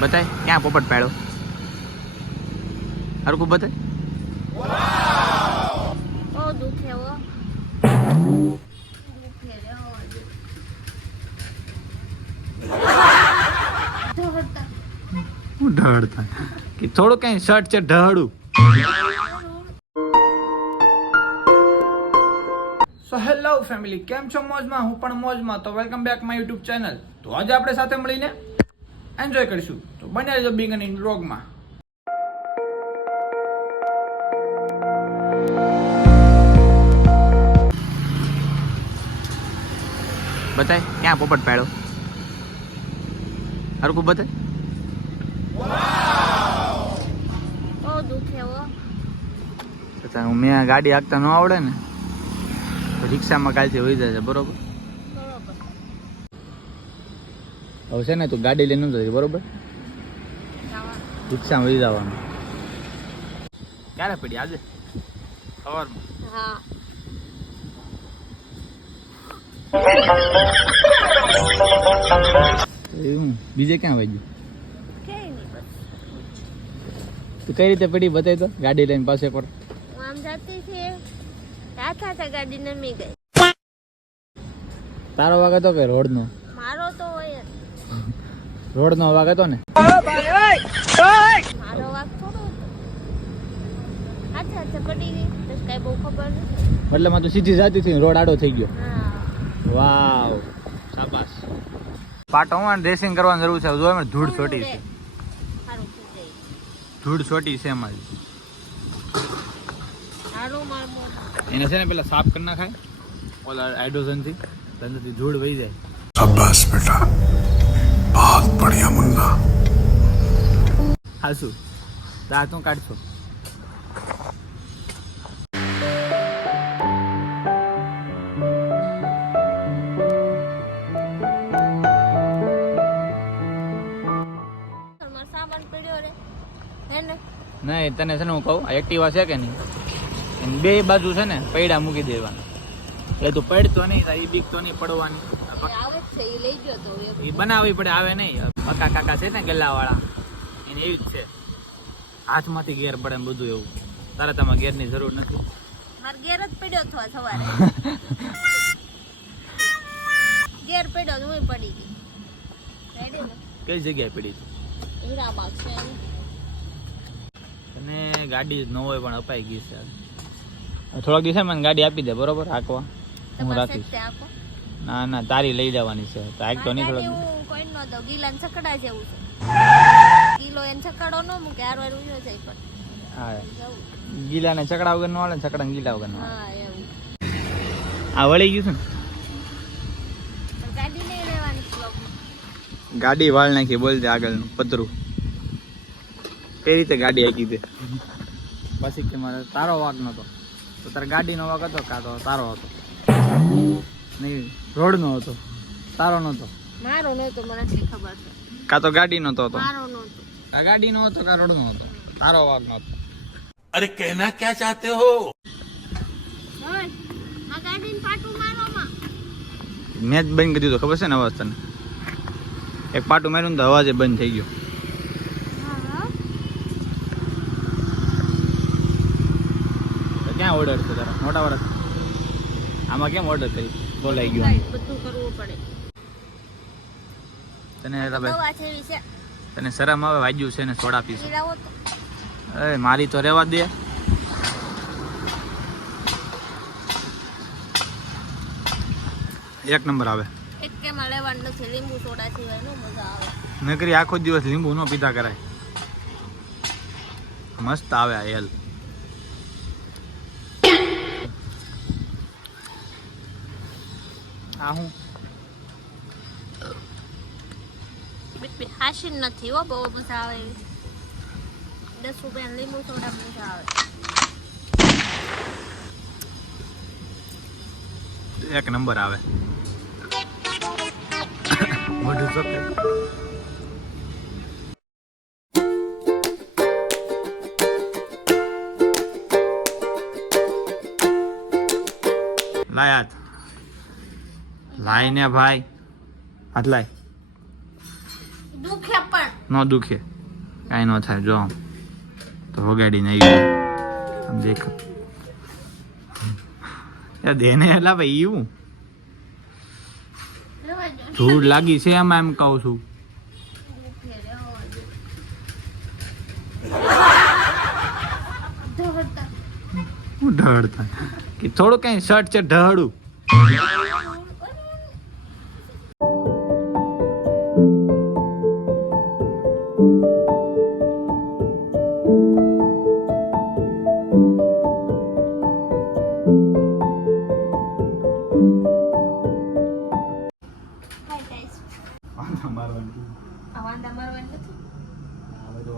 બતાય? ક્યાં પોપટ પાડ્યો? ખૂબ બતાય? ઢળતા. કે થોડું કઈ શર્ટ છે ઢળું. સો હેલો ફેમિલી કેમ છો મોજમાં? હું પણ મોજમાં. તો welcome back my YouTube channel તો આજે આપણે સાથે મળીને એન્જોય કરીશું. તો બને રહેજો બિંગ અને બ્લોગમાં બતાય ક્યાં પોપટ પાડ્યો? હરકું બતાય? હું. મેં ગાડી હાંકતા ન આવડે ને રિક્ષામાં કાલથી વહી જાય છે બરોબર? હવે છે ને તું ગાડી લઈને જતી બરોબર. રિક્ષામાં વહી જવાનું. ક્યારે પડી આજે? સવારમાં. બીજે ક્યાં વાગ્યું તું કઈ રીતે પડી બતાવી તો ગાડી લઈને પાસે પર? આમ જતી છે. રાત ગાડી નમી ગઈ. તારો વાગે તો કે હોય જ રોડનો અવાજ હતો ને મારો અવાજ થોડો આછા આછા પડી ગઈ બસ કાઈ બહુ ખબર નથી મતલબ માં તો સીધી જાતી હતી રોડ આડો થઈ ગયો વાવ શાબાશ પાટો માં ડ્રેસિંગ કરવાની જરૂર છે જો એમાં ધૂળ છોટી છે ધૂળ છોટી છે એમાં એને છે ને પેલા સાફ કરી નાખાય ઓલા હાઇડ્રોજનથી ધંધાથી ધૂળ વહી જાય અબ્બાસ બેટા ભણ્યા મુન્ના હાસુ દાંતો કાઢશો. નહીં તને છે ને હું કહું એક્ટિવા છે કે નહીં? બે બાજુ છે ને પૈડા મૂકી દેવાના. એ તો પડતો નહીં એ બીકતો નહીં પડવાની. એ તો બનાવવી પડે આવે નહીં. કાકા કાકા છે ને ગલ્લાવાળા એને એવી જ છે. હાથમાંથી ગેર પડે બધું એવું. તારે તમારે ગેરની જરૂર નથી. મારે ઘેર જ પડ્યો હતો સવારે. ઘેર પડ્યો તો હું પડી ગઈ. કઈ જગ્યાએ પડી હીરાબાગ છે અને ગાડી ન હોય પણ અપાઈ ગઈ છે. થોડા દિવસે મને ગાડી આપી દે બરોબર? હાકવા. હું રાખીશ. ના ના તારી લઈ જવાની છે. તો હાંક તો નહીં હું કોઈ નો દઉં. ગીલાને છકડા જેવું છે. ગીલો એને છકડો નો મૂકે હાર વાર ઉયો જાય પણ. હા. જવું. ગીલાને ચકડા વગર નો હાલે ચકડા ગીલા વગર નો હા એવું. આ વળી ગયું છે ને? ગાડી નહીં લેવાની ગાડી વાળ નાખી બોલ દે આગળનું પતરું. કઈ રીતે ગાડી આખી દે? પછી કે મારે તારો વાક નતો. તો તારે ગાડીનો વાક હતો કાં તો તારો હતો? નહીં રોડ રોડનો હતો. તારો નહોતો મારો નહોતો મને ખબર. છે કાં તો ગાડી નહોતો હતો? મારો નહોતો આ ગાડી નો હતો કાં રોડનો હતો? તારો વાગ નહોતો અરે કહેના ક્યાં ચાહતે હો? મેં જ બંધ કરી દીધો ખબર છે ને અવાજ તને? એક પાટું માર્યું ને તો અવાજે બંધ થઈ ગયો. ક્યાં ઓર્ડર છે તારા? મોટા વર્ષ આમાં કેમ ઓર્ડર કરી બોલાઈ ગયો બધું કરવું પડે. તને છે. તને શરમ આવે વાજ્યું છે ને સોડા પીસ એ મારી તો રેવા દે. એક નંબર આવે. એક કેમાં લેવાનું નથી લીંબુ સોડા સિવાય નો મજા આવે. નકરી આખો દિવસ લીંબુ નો પીતા કરાય. મસ્ત આવે આ એલ આ હું બીટ હાશી નથી હો બહુ મજા આવે દસ રૂપિયા લીંબુ સોડા મજા આવે. એક નંબર આવે. મોઢું લાય ને ભાઈ. હાથ લાય. દુખે પણ. ન દુખે. કાંઈ ન થાય જો તો વગાડીને આવી આમ દેખ. દેને એટલા ભાઈ એવું ધૂળ લાગી છે એમાં એમ કહું છું. હું ઢળતા કે થોડું કઈ શર્ટ છે ઢળું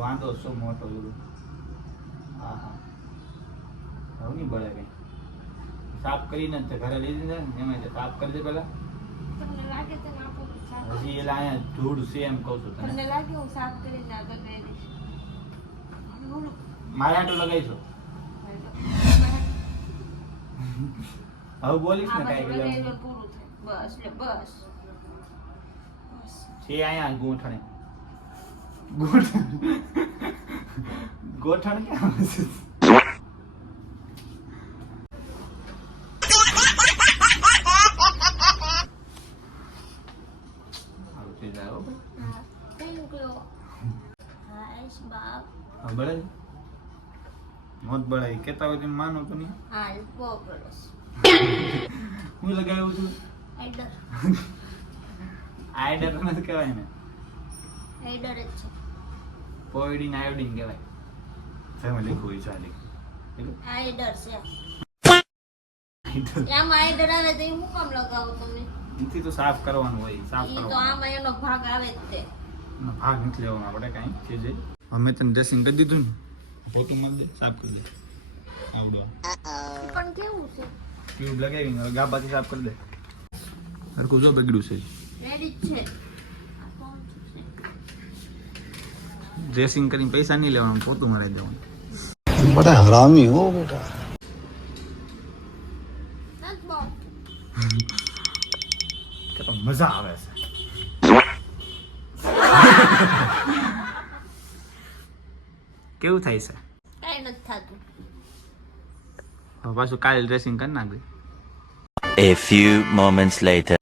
વાંધો શું મોટો બધું હા હા. હવે નહીં ભલે કઈ. સાફ કરીને જ ઘરે લઈ લીધા ને એમાં સાફ કરી દે પેલા. હજી એલા અહીંયા ધૂળ છે એમ કહું છું તમને લાગે હું સાફ કરીને આગળ લઈ દઈશ. મારે આટો લગાવીશું? હવે બોલીશ ને કાંઈ બસ બસ બસ. છે અહીંયા ગોઠણે ગોઠણ ગોઠણ ક્યાં હશે? સારું થઈ જાય હો ભાઈ. હા. Thank you. હાશ બાપ. હવે બળે છે? નોંધ બળાઈ કેતા હોય તો માનો તો નહીં હાલ હું લગાવ્યું છું આઈડર આઈડર નથી કહેવાય ને આઈડર જ છે. પોઈડીન આયોડીન કહેવાય. ફેમિલી હોય ચાલે હાઈડર છે. આમાં હાઈડર આવે તો હું કામ લગાવો તમે એથી તો સાફ કરવાનું હોય સાફ ઈ તો આમાં એનો ભાગ આવે જ તે. ભાગ નથી લેવાનો આપણે કાંઈ કે જે. અમે તને ડ્રેસિંગ કરી દીધું ને? પોતું દે સાફ કરી દે. આવડો. પણ કેવું છે? ટ્યુબ લગાવીને ગાબાથી સાફ કરી દે. હરખું જો બગડ્યું છે. રેડી છે આ કોણ છે? ડ્રેસિંગ કરીને પૈસા નહીં લેવાનું પોતું મારી દેવાનું. બધા હરામી હો બેટા. મજા આવે છે. કેવું થાય છે? કઈ નથી થતું. પાછું કાલે ડ્રેસિંગ કરી નાખી A few moments later.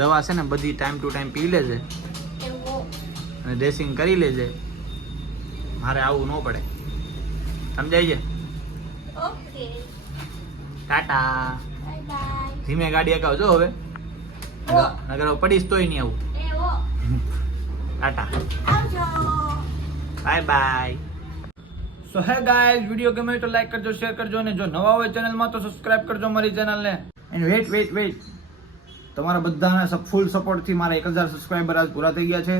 દવા છે ને બધી ટાઈમ ટુ ટાઈમ પી લે છે અને ડ્રેસિંગ કરી લેજે. મારે આવવું ન પડે. સમજાય છે ઓકે. ટાટા. બાય બાય ધીમે ગાડી અકાવજો હવે. નગર પડીશ તોય નહીં આવું. ટાટા. બાય બાય સો હે ગાઈઝ વિડિયો ગમે તો લાઈક કરજો શેર કરજો અને જો નવા હોય ચેનલમાં તો સબસ્ક્રાઇબ કરજો મારી ચેનલને. એન્ડ વેઇટ વેઇટ વેટ તમારા બધાના ફૂલ સપોર્ટથી મારા એક હજાર સબસ્ક્રાઈબર આજ પૂરા થઈ ગયા છે.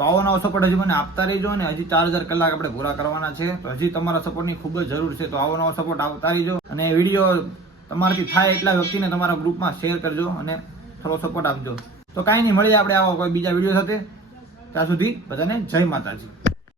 તો આવો નવો સપોર્ટ હજી મને આપતા રહેજો અને હજી ચાર હજાર કલાક આપણે પૂરા કરવાના છે. તો હજી તમારા સપોર્ટની ખૂબ જ જરૂર છે. તો આવો નવો સપોર્ટ આપતા રહેજો અને વીડિયો તમારાથી થાય એટલા વ્યક્તિને તમારા ગ્રુપમાં શેર કરજો અને થોડો સપોર્ટ આપજો. તો કાંઈ નહીં, મળીએ આપણે આવા કોઈ બીજા વીડિયો સાથે. ત્યાં સુધી બધાને જય માતાજી.